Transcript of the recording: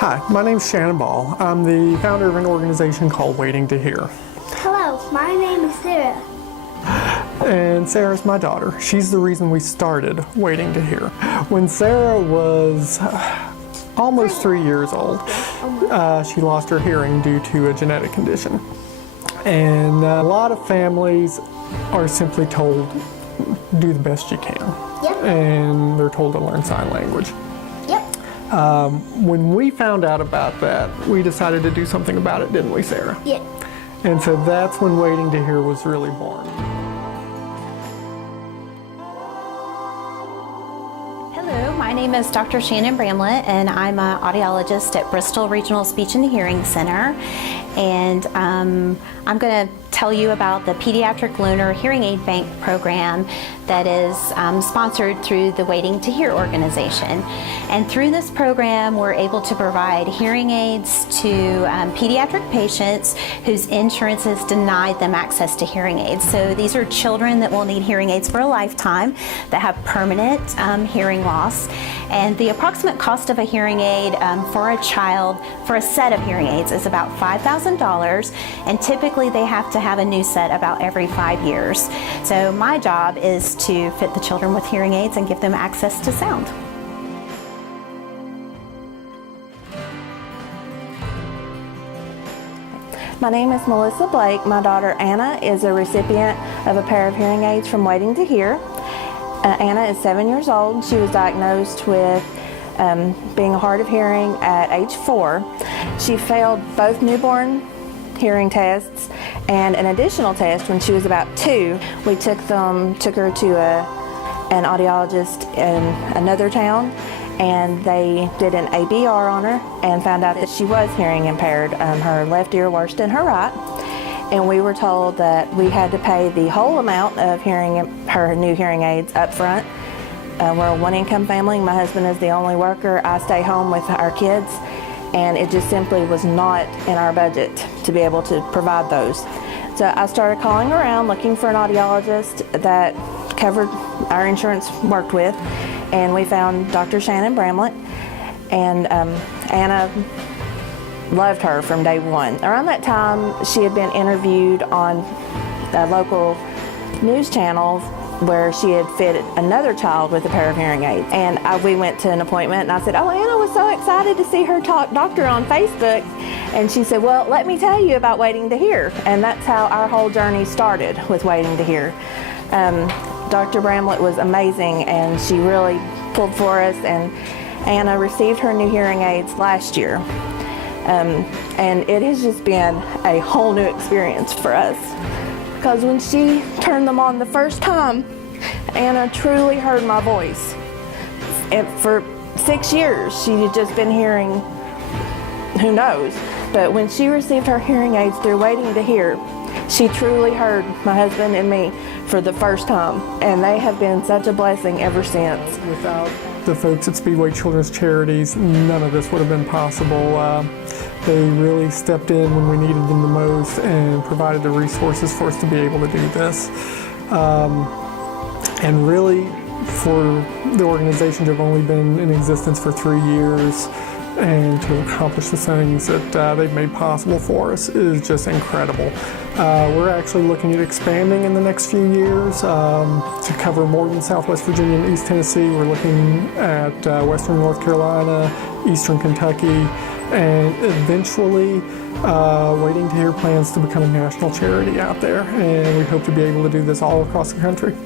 Hi, my name's Shannon Ball. I'm the founder of an organization called Waiting to Hear. Hello, my name is Sarah. And Sarah's my daughter. She's the reason we started Waiting to Hear. When Sarah was almost 3 years old, she lost her hearing due to a genetic condition. And a lot of families are simply told, do the best you can. Yep. And they're told to learn sign language. Yep. When we found out about that, we decided to do something about it, didn't we, Sarah? Yep. And so that's when Waiting to Hear was really born. Hello, my name is Dr. Shannon Bramlett, and I'm an audiologist at Bristol Regional Speech and Hearing Center. And I'm going to tell you about the Pediatric Loaner Hearing Aid Bank program that is sponsored through the Waiting to Hear organization. And through this program, we're able to provide hearing aids to pediatric patients whose insurance has denied them access to hearing aids. So these are children that will need hearing aids for a lifetime that have permanent hearing loss. And the approximate cost of a hearing aid for a child, for a set of hearing aids, is about $5,000. And typically they have to have a new set about every 5 years. So my job is to fit the children with hearing aids and give them access to sound. My name is Melissa Blake. My daughter Anna is a recipient of a pair of hearing aids from Waiting to Hear. Anna is 7 years old. She was diagnosed with being hard of hearing at age 4. She failed both newborn hearing tests and an additional test when she was about 2. We took her to an audiologist in another town, and they did an ABR on her and found out that she was hearing impaired. Her left ear worse than her right. And we were told that we had to pay the whole amount of her new hearing aids up front. We're a one-income family. My husband is the only worker. I stay home with our kids, and it just simply was not in our budget to be able to provide those. So I started calling around looking for an audiologist that covered our insurance worked with, and we found Dr. Shannon Bramlett, and Anna loved her from day one. Around that time, she had been interviewed on a local news channel where she had fitted another child with a pair of hearing aids. And we went to an appointment, and I said, oh, Anna was so excited to see her doctor on Facebook. And she said, well, let me tell you about Waiting to Hear. And that's how our whole journey started with Waiting to Hear. Dr. Bramlett was amazing, and she really pulled for us, and Anna received her new hearing aids last year. And it has just been a whole new experience for us, because when she turned them on the first time, Anna truly heard my voice. And for 6 years, she had just been hearing, who knows, but when she received her hearing aids through Waiting to Hear, she truly heard my husband and me for the first time, and they have been such a blessing ever since. Without the folks at Speedway Children's Charities, none of this would have been possible. They really stepped in when we needed them the most and provided the resources for us to be able to do this. And really, for the organization to have only been in existence for 3 years and to accomplish the things that they've made possible for us is just incredible. We're actually looking at expanding in the next few years to cover more than Southwest Virginia and East Tennessee. We're looking at Western North Carolina, Eastern Kentucky, and eventually Waiting to Hear plans to become a national charity out there, and we hope to be able to do this all across the country.